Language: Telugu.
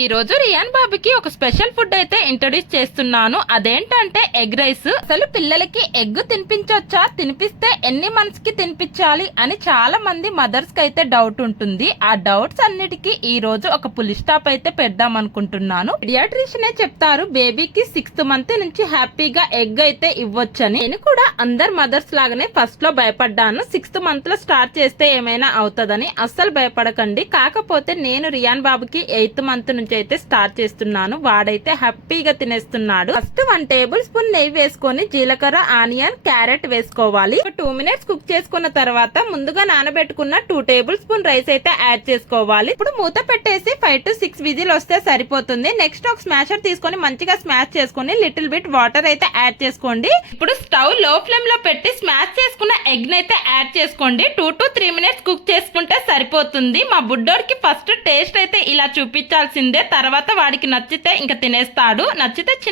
ఈ రోజు రియాన్ బాబుకి ఒక స్పెషల్ ఫుడ్ అయితే ఇంట్రొడ్యూస్ చేస్తున్నాను. అదేంటంటే ఎగ్ రైస్. అసలు పిల్లలకి ఎగ్ తినిపించొచ్చా, తినిపిస్తే ఎన్ని మంత్స్ కి తినిపించాలి అని చాలా మంది మదర్స్ కి అయితే డౌట్ ఉంటుంది. ఆ డౌట్స్ అన్నిటికీ ఈ రోజు ఒక పులి స్టాప్ అయితే పెడదాం అనుకుంటున్నాను. పిడియాట్రిషియనే చెప్తారు బేబీకి 6th మంత్ నుంచి హ్యాపీగా ఎగ్ అయితే ఇవ్వొచ్చని. నేను కూడా అందరు మదర్స్ లాగానే ఫస్ట్ లో భయపడ్డాను. 6th మంత్ లో స్టార్ట్ చేస్తే ఏమైనా అవుతుందని. అస్సలు భయపడకండి. కాకపోతే నేను రియాన్ బాబుకి 8th మంత్ నుంచి అయితే స్టార్ట్ చేస్తున్నాను. వాడైతే హ్యాపీగా తినేస్తున్నాడు. ఫస్ట్ 1 టేబుల్ స్పూన్ నెయ్యి వేసుకొని జీలకర్ర, ఆనియన్, క్యారెట్ వేసుకోవాలి. 2 మినిట్స్ కుక్ చేసుకున్న తర్వాత ముందుగా నానబెట్టుకున్న 2 టేబుల్ స్పూన్ రైస్ అయితే యాడ్ చేసుకోవాలి. ఇప్పుడు మూత పెట్టేసి 5 to 6 విజిల్ వస్తే సరిపోతుంది. నెక్స్ట్ ఒక స్మాషర్ తీసుకొని మంచిగా స్మాష్ చేసుకుని లిటిల్ బిట్ వాటర్ అయితే యాడ్ చేసుకోండి. ఇప్పుడు స్టవ్ లో ఫ్లేమ్ లో పెట్టి స్మాష్ చేసుకున్న ఎగ్ అయితే యాడ్ చేసుకోండి. 2 to 3 మినిట్స్ కుక్ చేసుకుంటే సరిపోతుంది. మా బుడ్డోడికి ఫస్ట్ టేస్ట్ అయితే ఇలా చూపించాల్సిందే. తర్వాత వాడికి నచ్చితే ఇంకా తినేస్తాడు. నచ్చితే చిన్న